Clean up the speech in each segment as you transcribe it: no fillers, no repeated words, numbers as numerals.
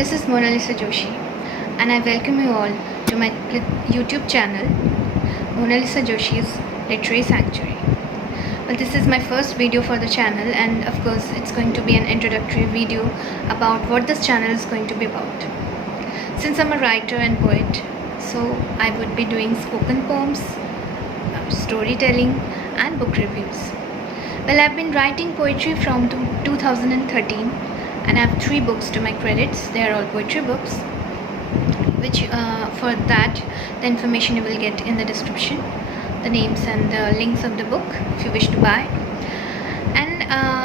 This is Monalisa Joshi, and I welcome you all to my YouTube channel, Monalisa Joshi's Literary Sanctuary. Well, this is my first video for the channel, and of course it's going to be an introductory video about what this channel is going to be about. Since I'm a writer and poet, so I would be doing spoken poems, storytelling and book reviews. Well, I've been writing poetry from 2013 and I have 3 books to my credits. They are all poetry books, which for that the information you will get in the description, the names and the links of the book if you wish to buy. And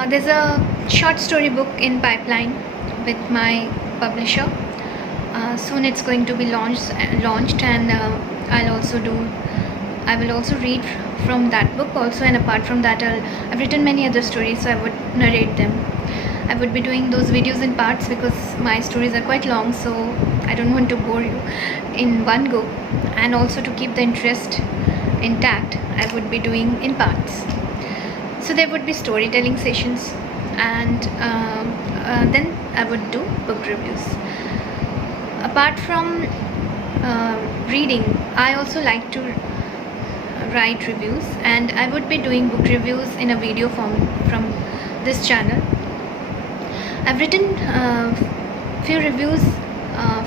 there's a short story book in pipeline with my publisher. Soon it's going to be launched and I will also read from that book also, and apart from that I've written many other stories, so I would narrate them. I would be doing those videos in parts because my stories are quite long, so I don't want to bore you in one go, and also to keep the interest intact I would be doing in parts. So there would be storytelling sessions, and then I would do book reviews. Apart from reading, I also like to write reviews, and I would be doing book reviews in a video form from this channel. I've written few reviews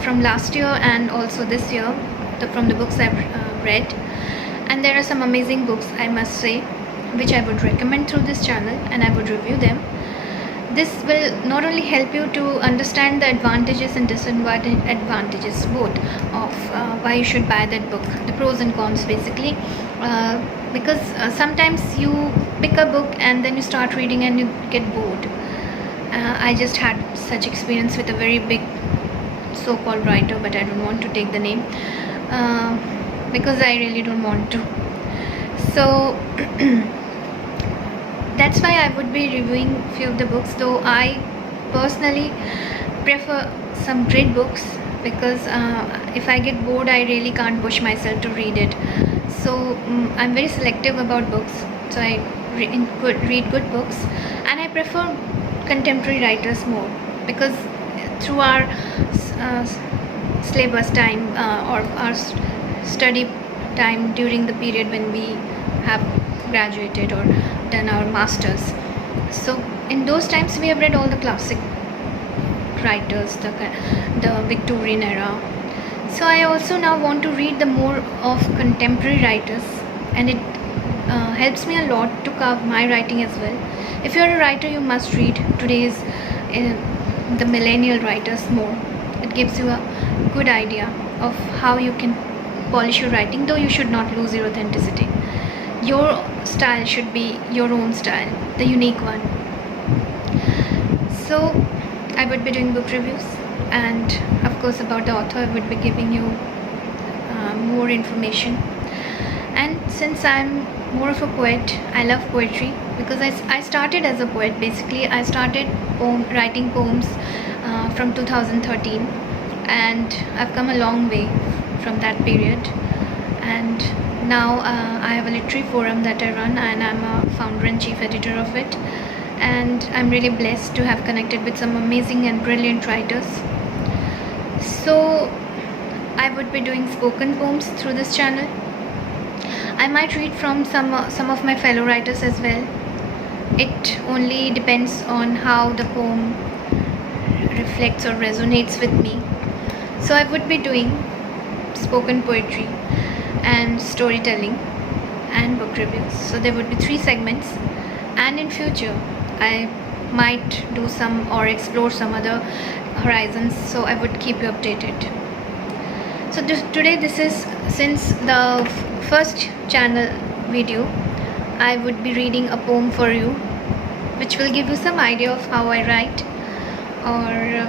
from last year and also this year from the books I've read, and there are some amazing books, I must say, which I would recommend through this channel, and I would review them. This will not only help you to understand the advantages and disadvantages both of why you should buy that book, the pros and cons basically, because sometimes you pick a book and then you start reading and you get bored. I just had such experience with a very big so-called writer, but I don't want to take the name because I really don't want to. So that's why I would be reviewing few of the books, though I personally prefer some great books, because if I get bored I really can't push myself to read it. So I'm very selective about books, so I read good books, and I prefer contemporary writers more, because through our syllabus time or our study time during the period when we have graduated or done our masters, so in those times we have read all the classic writers, the Victorian era. So I also now want to read the more of contemporary writers, and it helps me a lot to carve my writing as well. If you're a writer, you must read today's the millennial writers more. It gives you a good idea of how you can polish your writing, though you should not lose your authenticity. Your style should be your own style, the unique one. So I would be doing book reviews, and of course about the author I would be giving you more information. And since I'm more of a poet, I love poetry, because I started as a poet. Basically I started writing poems from 2013, and I've come a long way from that period. And now I have a literary forum that I run, and I'm a founder and chief editor of it, and I'm really blessed to have connected with some amazing and brilliant writers. So I would be doing spoken poems through this channel. I might read from some of my fellow writers as well. It only depends on how the poem reflects or resonates with me. So I would be doing spoken poetry and storytelling and book reviews. So there would be 3 segments, and in future I might do some or explore some other horizons, so I would keep you updated. So today, this is, since the first channel video, I would be reading a poem for you, which will give you some idea of how I write, or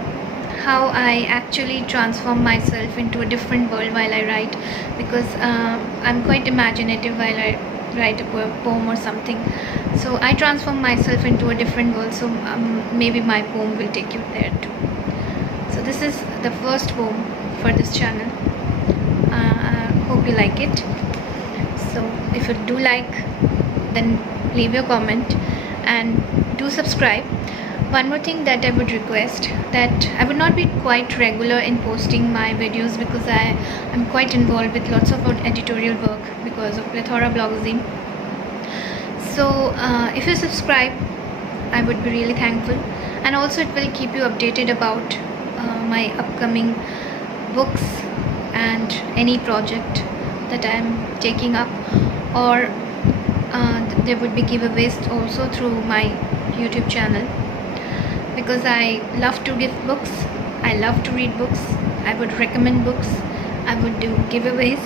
how I actually transform myself into a different world while I write, because I'm quite imaginative while I write a poem or something. So I transform myself into a different world, so maybe my poem will take you there too. So this is the first poem for this channel. Hope you like it. So if you do like, then leave your comment and do subscribe. One more thing that I would request, that I would not be quite regular in posting my videos because I am quite involved with lots of editorial work because of Plethora Blogazine. So if you subscribe, I would be really thankful, and also it will keep you updated about my upcoming books and any project that I am taking up, or there would be giveaways also through my YouTube channel, because I love to give books, I love to read books, I would recommend books, I would do giveaways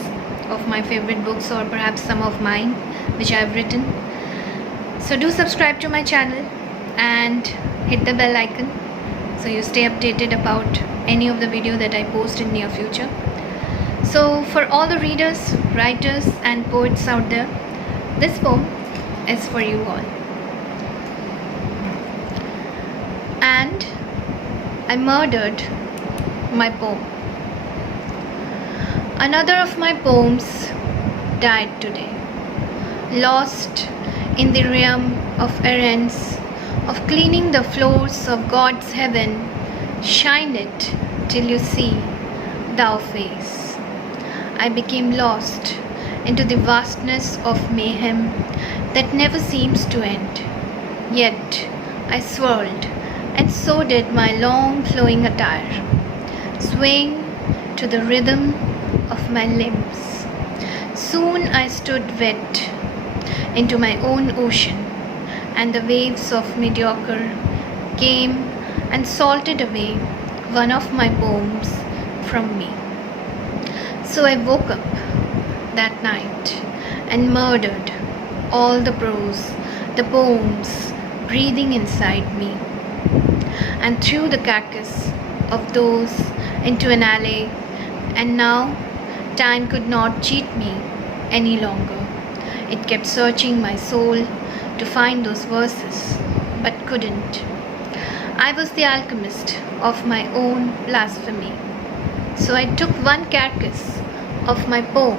of my favorite books or perhaps some of mine which I have written. So do subscribe to my channel and hit the bell icon so you stay updated about any of the video that I post in near future. So for all the readers, writers and poets out there, this poem is for you all. And I murdered my poem. Another of my poems died today, lost in the realm of errands, of cleaning the floors of God's heaven. Shine it till you see thou face. I became lost into the vastness of mayhem that never seems to end. Yet I swirled, and so did my long flowing attire, swaying to the rhythm of my limbs. Soon I stood wet into my own ocean, and the waves of mediocre came and salted away one of my poems from me. So I woke up that night and murdered all the prose, the poems breathing inside me, and threw the carcass of those into an alley. And now time could not cheat me any longer. It kept searching my soul to find those verses, but couldn't. I was the alchemist of my own blasphemy. So I took one carcass of my poem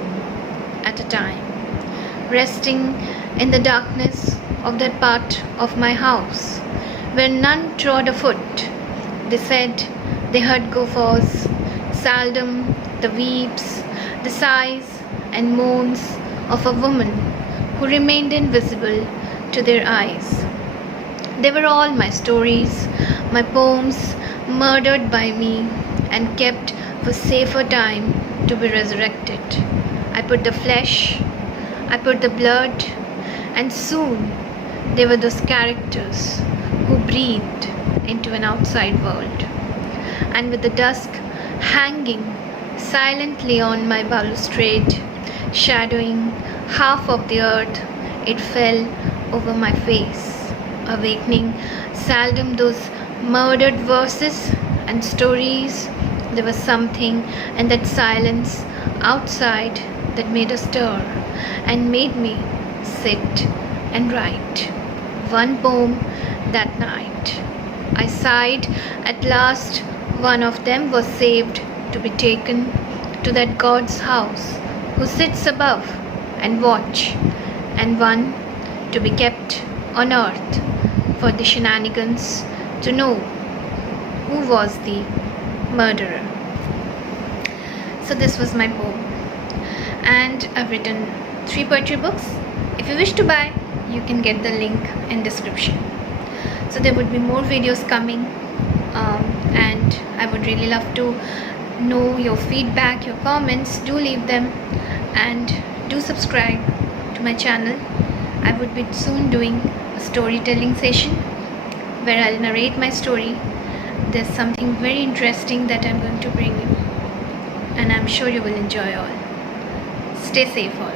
at a time, resting in the darkness of that part of my house where none trod a foot. They said they heard guffaws, seldom the weeps, the sighs and moans of a woman who remained invisible to their eyes. They were all my stories, my poems murdered by me and kept for safer time to be resurrected. I put the flesh, I put the blood, and soon they were those characters who breathed into an outside world. And with the dusk hanging silently on my balustrade, shadowing half of the earth, it fell over my face, awakening seldom those murdered verses and stories. There was something in that silence outside that made a stir and made me sit and write one poem that night. I sighed. At last one of them was saved to be taken to that God's house who sits above and watch, and one to be kept on earth for the shenanigans to know who was the murderer. So this was my poem, and I've written 3 poetry books. If you wish to buy, you can get the link in description. So there would be more videos coming, and I would really love to know your feedback, your comments. Do leave them, and do subscribe to my channel. I would be soon doing a storytelling session where I'll narrate my story. There's something very interesting that I'm going to bring you, and I'm sure you will enjoy all. Stay safe all.